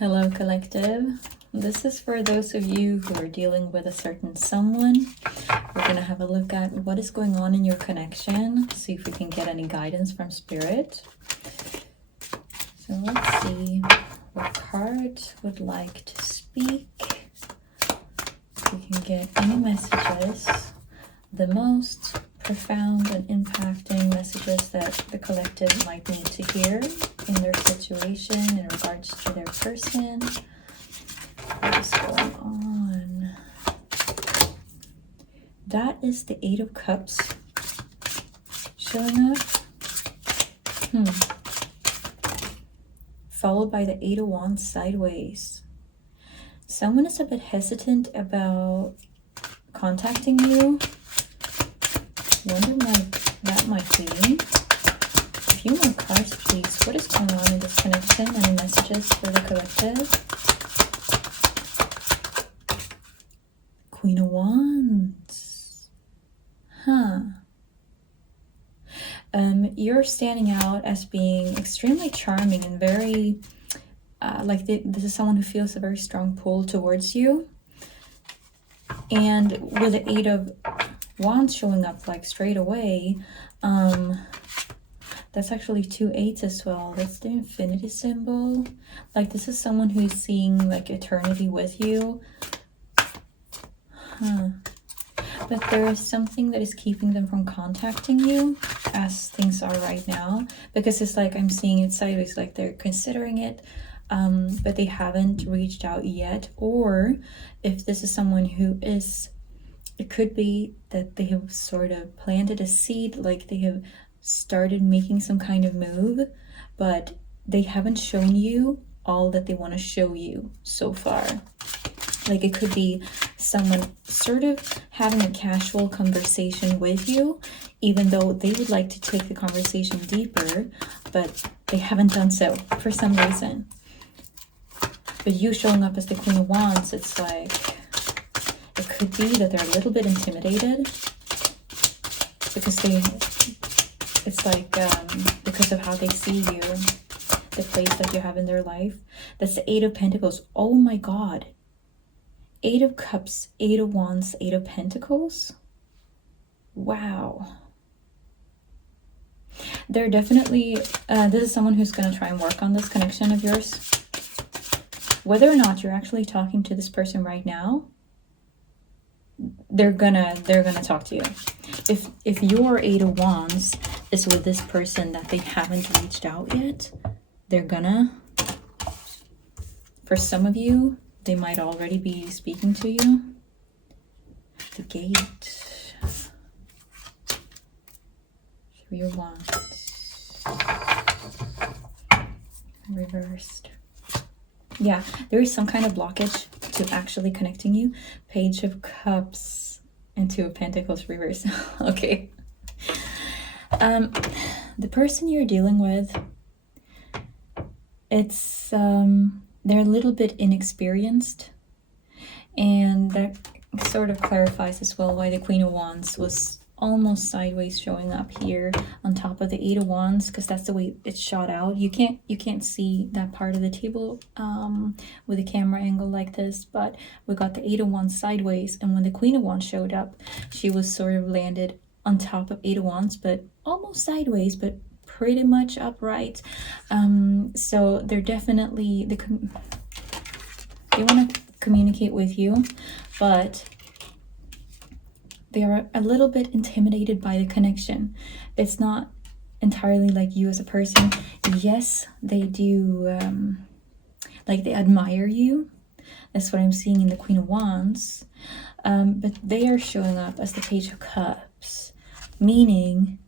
Hello, collective. This is for those of you who are dealing with a certain someone. We're going to have a look at what is going on in your connection, see if we can get any guidance from spirit. So let's see what card would like to speak. If we can get any messages, the most profound and impacting messages that the collective might need to hear in their situation in regards to their person. What is going on? That is the Eight of Cups showing up. Followed by the Eight of Wands sideways. Someone is a bit hesitant about contacting you. Wonder why that might be. A few more cards, please. What is going on in this connection? Any messages for the collective? Queen of Wands. You're standing out as being extremely charming and very, this is someone who feels a very strong pull towards you. And with the Eight of Wands showing up like straight away, that's actually 2 8s as well. That's the infinity symbol. Like, this is someone who's seeing like eternity with you. But there is something that is keeping them from contacting you as things are right now, because it's like I'm seeing it sideways, like they're considering it, but they haven't reached out yet. Or if this is someone who is, it could be that they have sort of planted a seed, like they have started making some kind of move, but they haven't shown you all that they want to show you so far. Like, it could be someone sort of having a casual conversation with you, even though they would like to take the conversation deeper, but they haven't done so for some reason. But you showing up as the Queen of Wands, it's like, it could be that they're a little bit intimidated because it's like, because of how they see you, the place that you have in their life. That's the Eight of Pentacles. Oh my God. 8 of Cups, 8 of Wands, 8 of Pentacles. Wow. They're definitely, this is someone who's going to try and work on this connection of yours. Whether or not you're actually talking to this person right now, they're gonna talk to you. If your 8 of Wands is with this person that they haven't reached out yet, they're gonna, for some of you, they might already be speaking to you. The Gate. 3 of Wands. Reversed. Yeah, there is some kind of blockage to actually connecting you. Page of Cups and 2 of Pentacles reversed. Okay. The person you're dealing with, it's they're a little bit inexperienced, and that sort of clarifies as well why the Queen of Wands was almost sideways showing up here on top of the 8 of Wands, because that's the way it's shot out. You can't see that part of the table with a camera angle like this, but we got the 8 of Wands sideways, and when the Queen of Wands showed up, she was sort of landed on top of 8 of Wands, but almost sideways, but pretty much upright. So they're definitely, they want to communicate with you, but they are a little bit intimidated by the connection. It's not entirely like you as a person. Yes, they do, like they admire you. That's what I'm seeing in the Queen of Wands. But they are showing up as the Page of Cups, meaning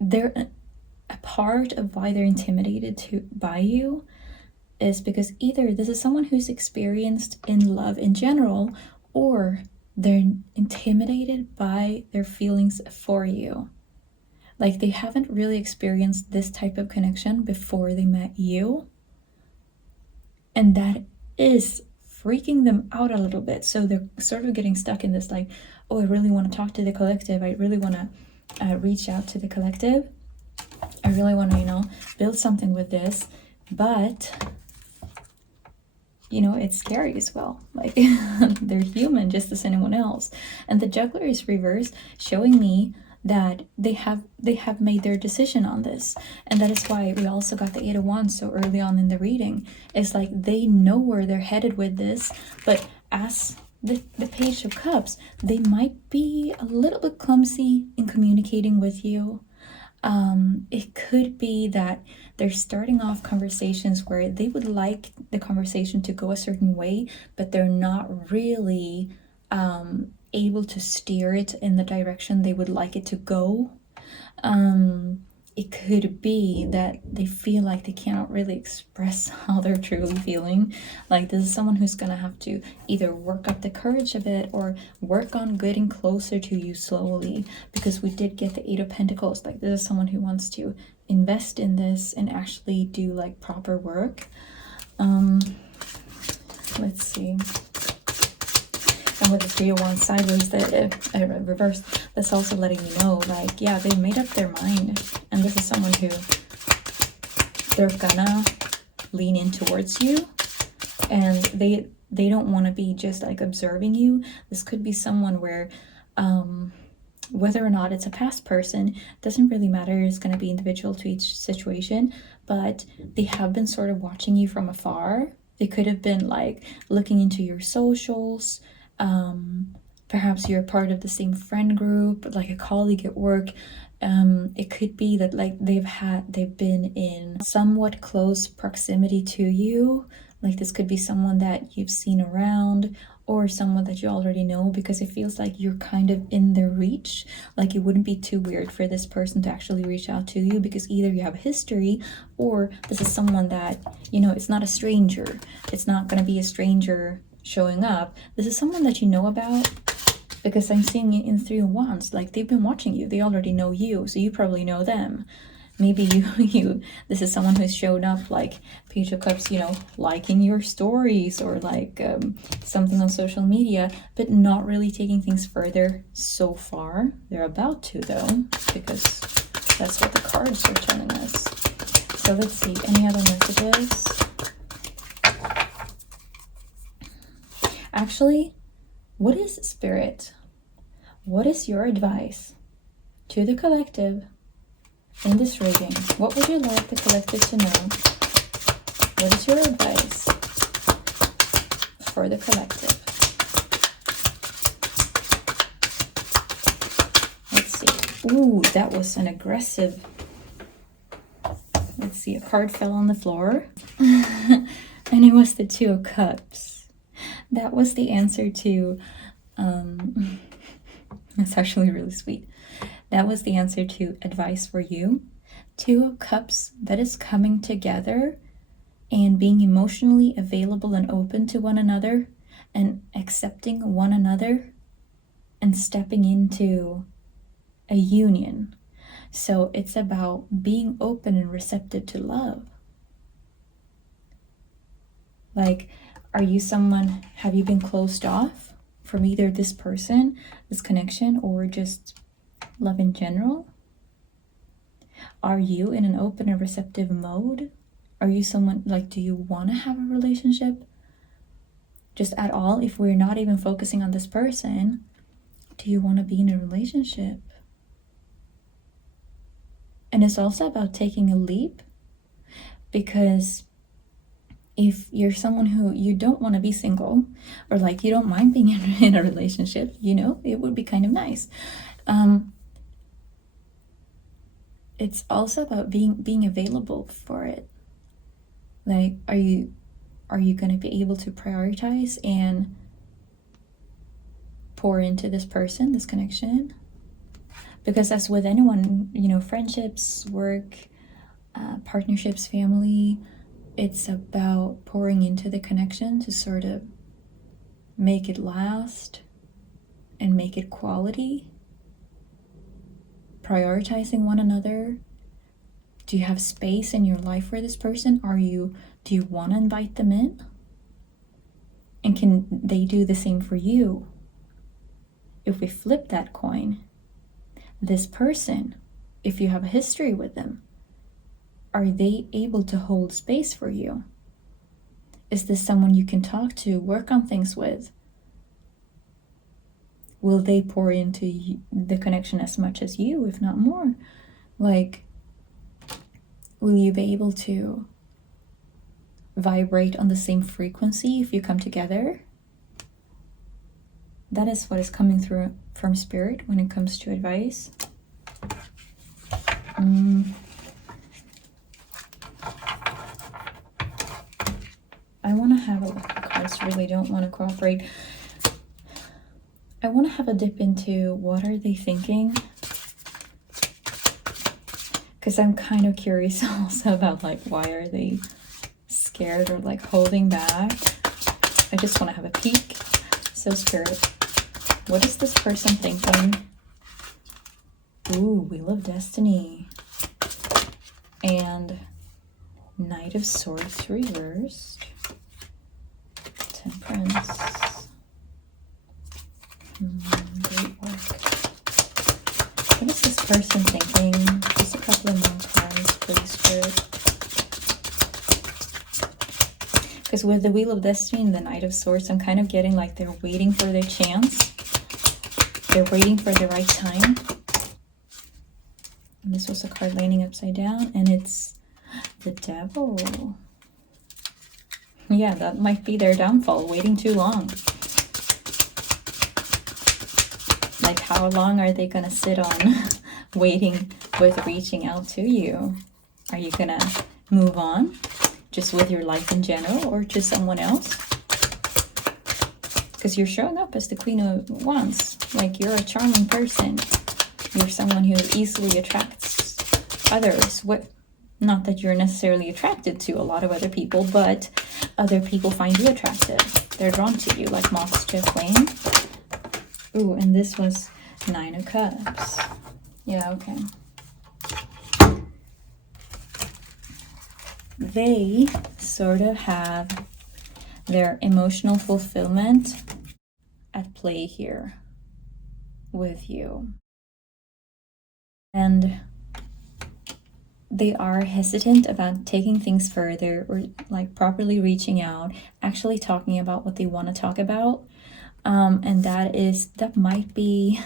they're a part of why they're intimidated by you is because either this is someone who's experienced in love in general, or they're intimidated by their feelings for you. Like, they haven't really experienced this type of connection before they met you, and that is freaking them out a little bit. So they're sort of getting stuck in this, like, oh, I really want to talk to the collective, I really want to reach out to the collective, I really want to, build something with this, but you know, it's scary as well. Like, they're human just as anyone else. And the Juggler is reversed, showing me that they have made their decision on this. And that is why we also got the Eight of Wands so early on in the reading. It's like they know where they're headed with this, but as the Page of Cups, they might be a little bit clumsy in communicating with you. It could be that they're starting off conversations where they would like the conversation to go a certain way, but they're not really able to steer it in the direction they would like it to go. It could be that they feel like they cannot really express how they're truly feeling. Like, this is someone who's gonna have to either work up the courage a bit or work on getting closer to you slowly, because we did get the Eight of Pentacles. Like, this is someone who wants to invest in this and actually do like proper work. Let's see. And with the Three of Wands sideways, the reverse, that's also letting me know, like, yeah, they made up their mind. And this is someone who they're gonna lean in towards you. And they don't want to be just like observing you. This could be someone where, whether or not it's a past person, doesn't really matter. It's going to be individual to each situation. But they have been sort of watching you from afar. They could have been like looking into your socials. Perhaps you're part of the same friend group, like a colleague at work. It could be that like they've been in somewhat close proximity to you. Like, this could be someone that you've seen around or someone that you already know, because it feels like you're kind of in their reach. Like, it wouldn't be too weird for this person to actually reach out to you, because either you have a history or this is someone that, you know, it's not a stranger. It's not going to be a stranger showing up. This is someone that you know about, because I'm seeing it in Three of Wands. Like, they've been watching you. They already know you, so you probably know them. Maybe this is someone who's showed up, like Page of Cups, you know, liking your stories or like something on social media, but not really taking things further so far. They're about to, though, because that's what the cards are telling us. So let's see, any other messages? Actually, what is Spirit? What is your advice to the collective in this reading? What would you like the collective to know? What is your advice for the collective? Let's see. Ooh, that was an aggressive. Let's see, a card fell on the floor. And it was the Two of Cups. That was the answer to, that's actually really sweet. That was the answer to advice for you. Two of Cups, that is coming together and being emotionally available and open to one another and accepting one another and stepping into a union. So it's about being open and receptive to love. Like, are you someone, have you been closed off from either this person, this connection, or just love in general? Are you in an open and receptive mode? Are you someone, like, do you want to have a relationship? Just at all, if we're not even focusing on this person, do you want to be in a relationship? And it's also about taking a leap, because if you're someone who you don't want to be single, or like you don't mind being in a relationship, you know, it would be kind of nice. It's also about being available for it. Like, are you going to be able to prioritize and pour into this person, this connection? Because as with anyone, you know, friendships, work, partnerships, family, it's about pouring into the connection to sort of make it last and make it quality. Prioritizing one another. Do you have space in your life for this person? Do you want to invite them in? And can they do the same for you? If we flip that coin, this person, if you have a history with them, are they able to hold space for you? Is this someone you can talk to, work on things with? Will they pour into the connection as much as you, if not more? Like, will you be able to vibrate on the same frequency if you come together? That is what is coming through from spirit when it comes to advice. I want to have a look. The cards really don't want to cooperate. I want to have a dip into what are they thinking, because I'm kind of curious also about like why are they scared or like holding back. I just want to have a peek. So spirit, what is this person thinking? Ooh, Wheel of Destiny and Knight of Swords reversed. Temperance. Great work. What is this person thinking? Just a couple of more cards, please, spirit. Because with the Wheel of Destiny and the Knight of Swords, I'm kind of getting like they're waiting for their chance. They're waiting for the right time. And this was a card landing upside down, and it's the Devil. Yeah, that might be their downfall, waiting too long. Like, how long are they gonna sit on waiting with reaching out to you? Are you gonna move on just with your life in general, or to someone else? Because you're showing up as the Queen of Wands. Like, you're a charming person. You're someone who easily attracts others. Not that you're necessarily attracted to a lot of other people, but other people find you attractive. They're drawn to you like moths to a flame. Ooh, and this was 9 of Cups. Yeah, okay. They sort of have their emotional fulfillment at play here with you. And they are hesitant about taking things further or like properly reaching out, actually talking about what they want to talk about. And that might be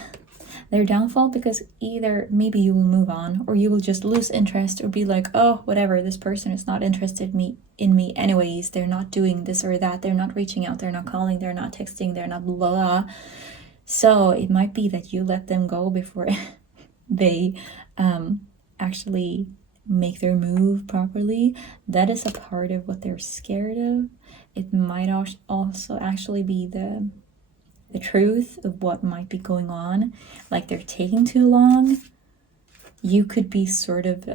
their downfall, because either maybe you will move on, or you will just lose interest or be like, oh, whatever, this person is not interested in me anyways. They're not doing this or that. They're not reaching out. They're not calling. They're not texting. They're not blah, blah. So it might be that you let them go before they actually make their move properly. That is a part of what they're scared of. It might also actually be the truth of what might be going on. Like, they're taking too long. You could be sort of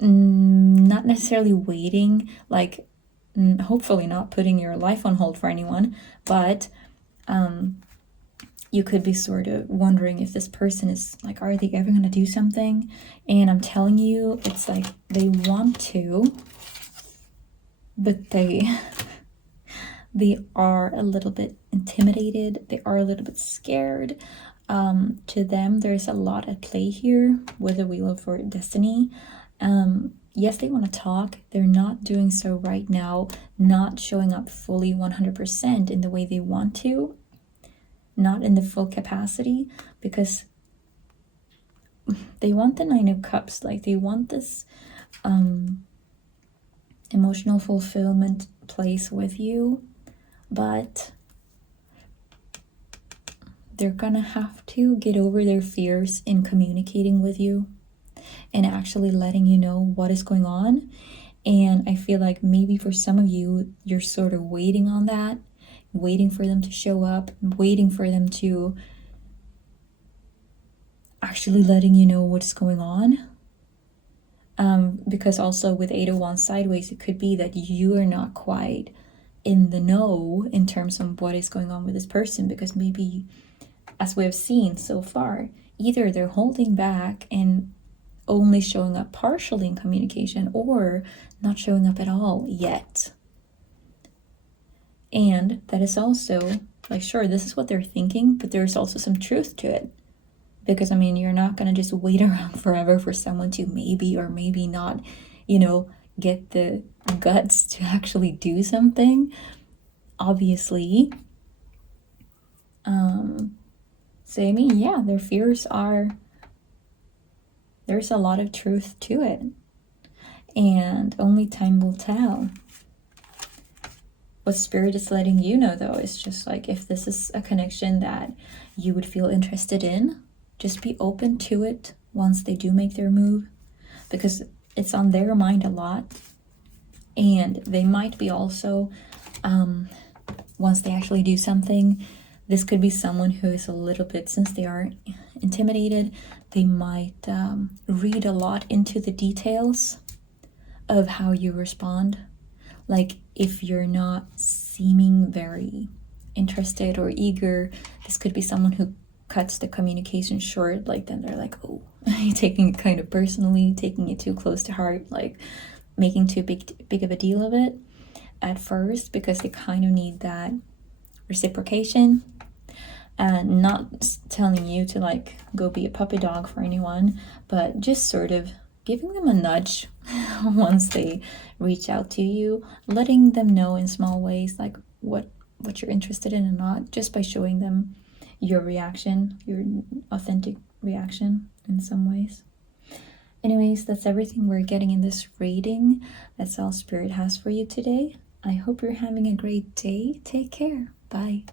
not necessarily waiting, like hopefully not putting your life on hold for anyone, but you could be sort of wondering if this person is like, are they ever going to do something? And I'm telling you, it's like they want to, but they are a little bit intimidated. They are a little bit scared. To them, there's a lot at play here with the Wheel of Destiny. Yes, they want to talk. They're not doing so right now, not showing up fully 100% in the way they want to, not in the full capacity, because they want the 9 of Cups. Like, they want this emotional fulfillment place with you, but they're gonna have to get over their fears in communicating with you and actually letting you know what is going on. And I feel like maybe for some of you, you're sort of waiting on that, waiting for them to show up, waiting for them to actually letting you know what's going on. Because also with 8 of Wands sideways, it could be that you are not quite in the know in terms of what is going on with this person, because maybe, as we have seen so far, either they're holding back and only showing up partially in communication, or not showing up at all yet. And that is also like, sure, this is what they're thinking, but there's also some truth to it. Because, I mean, you're not going to just wait around forever for someone to maybe or maybe not, get the guts to actually do something, obviously. So I mean, yeah, their fears are, there's a lot of truth to it, and only time will tell. What Spirit is letting you know, though, is just like, if this is a connection that you would feel interested in, just be open to it once they do make their move, because it's on their mind a lot. And they might be also, once they actually do something, this could be someone who is a little bit, since they are intimidated, they might read a lot into the details of how you respond. Like, if you're not seeming very interested or eager, this could be someone who cuts the communication short. Like, then they're like, oh, taking it kind of personally, taking it too close to heart, like making too big of a deal of it at first, because they kind of need that reciprocation. And not telling you to like go be a puppy dog for anyone, but just sort of giving them a nudge once they reach out to you, letting them know in small ways like what you're interested in and not, just by showing them your reaction, your authentic reaction in some ways. Anyways, that's everything we're getting in this reading. That's all Spirit has for you today. I hope you're having a great day. Take care. Bye.